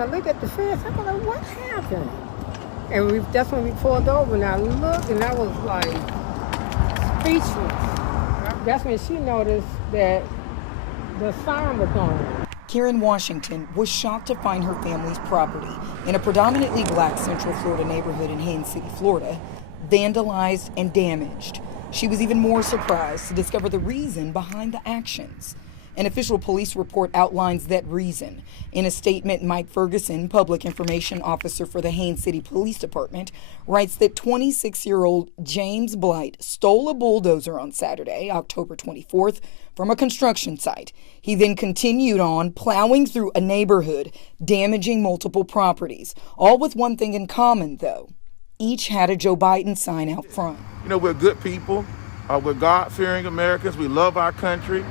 and I looked at the fence. I'm like, what happened? And that's when we pulled over, and I looked, and I was like speechless. That's when she noticed that the sign was gone. Karen Washington was shocked to find her family's property in a predominantly black Central Florida neighborhood in Haines City, Florida, vandalized and damaged. She was even more surprised to discover the reason behind the actions. An official police report outlines that reason. In a statement, Mike Ferguson, public information officer for the Haines City Police Department, writes that 26-year-old James Blight stole a bulldozer on Saturday, October 24th, from a construction site. He then continued on plowing through a neighborhood, damaging multiple properties, all with one thing in common, though. Each had a Joe Biden sign out front. You know, we're good people. We're God-fearing Americans. We love our country.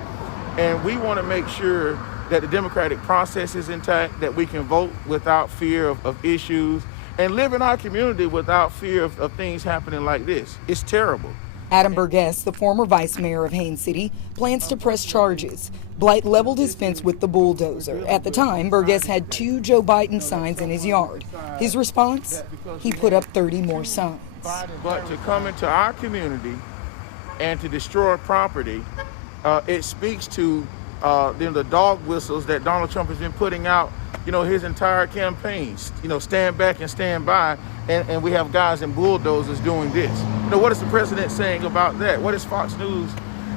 And we want to make sure that the democratic process is intact, that we can vote without fear of issues, and live in our community without fear of things happening like this. It's terrible. Adam Burgess, the former vice mayor of Haines City, plans to press charges. Blight leveled his fence with the bulldozer. At the time, Burgess had 2 Joe Biden signs in his yard. His response? He put up 30 more signs. But to come into our community and to destroy property, it speaks to the dog whistles that Donald Trump has been putting out, his entire campaign. Stand back and stand by, and we have guys in bulldozers doing this. What is the president saying about that? What is Fox News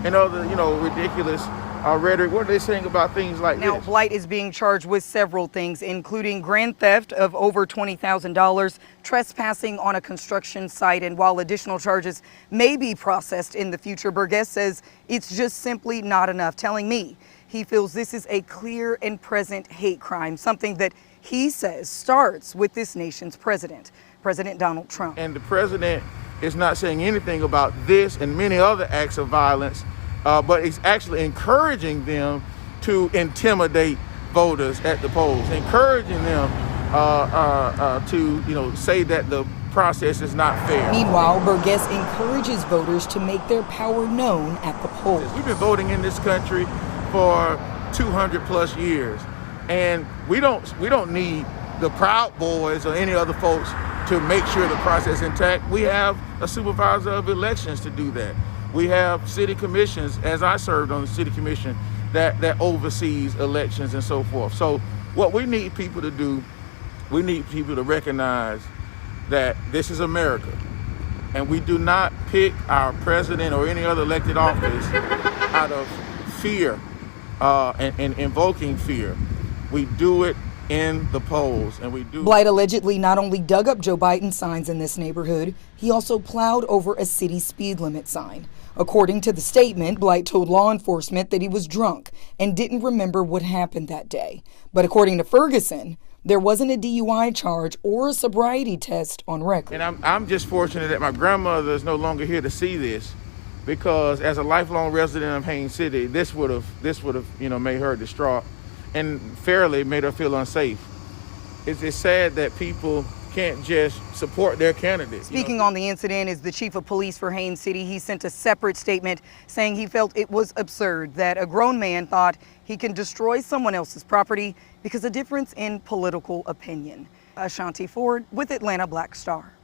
and other, ridiculous rhetoric? What are they saying about things like this? Now, Blight is being charged with several things, including grand theft of over $20,000, trespassing on a construction site, and while additional charges may be processed in the future, Burgess says it's just simply not enough, telling me he feels this is a clear and present hate crime, something that he says starts with this nation's president, President Donald Trump. And the president is not saying anything about this and many other acts of violence, but he's actually encouraging them to intimidate voters at the polls, encouraging them to say that the process is not fair. Meanwhile, Burgess encourages voters to make their power known at the polls. We've been voting in this country for 200 plus years, and we don't need the Proud Boys or any other folks to make sure the process is intact. We have a supervisor of elections to do that. We have city commissions, as I served on the city commission, that oversees elections and so forth. So what we need people to do, we need people to recognize that this is America, and we do not pick our president or any other elected office out of fear and invoking fear. We do it in the polls, and we do. Blight allegedly not only dug up Joe Biden signs in this neighborhood, he also plowed over a city speed limit sign. According to the statement, Blight told law enforcement that he was drunk and didn't remember what happened that day. But according to Ferguson, there wasn't a DUI charge or a sobriety test on record. And I'm just fortunate that my grandmother is no longer here to see this, because as a lifelong resident of Haines City, this would have made her distraught and fairly made her feel unsafe. It's sad that people can't just support their candidates. Speaking on the incident is the chief of police for Haines City. He sent a separate statement saying he felt it was absurd that a grown man thought he can destroy someone else's property because of a difference in political opinion. Ashanti Ford with Atlanta Black Star.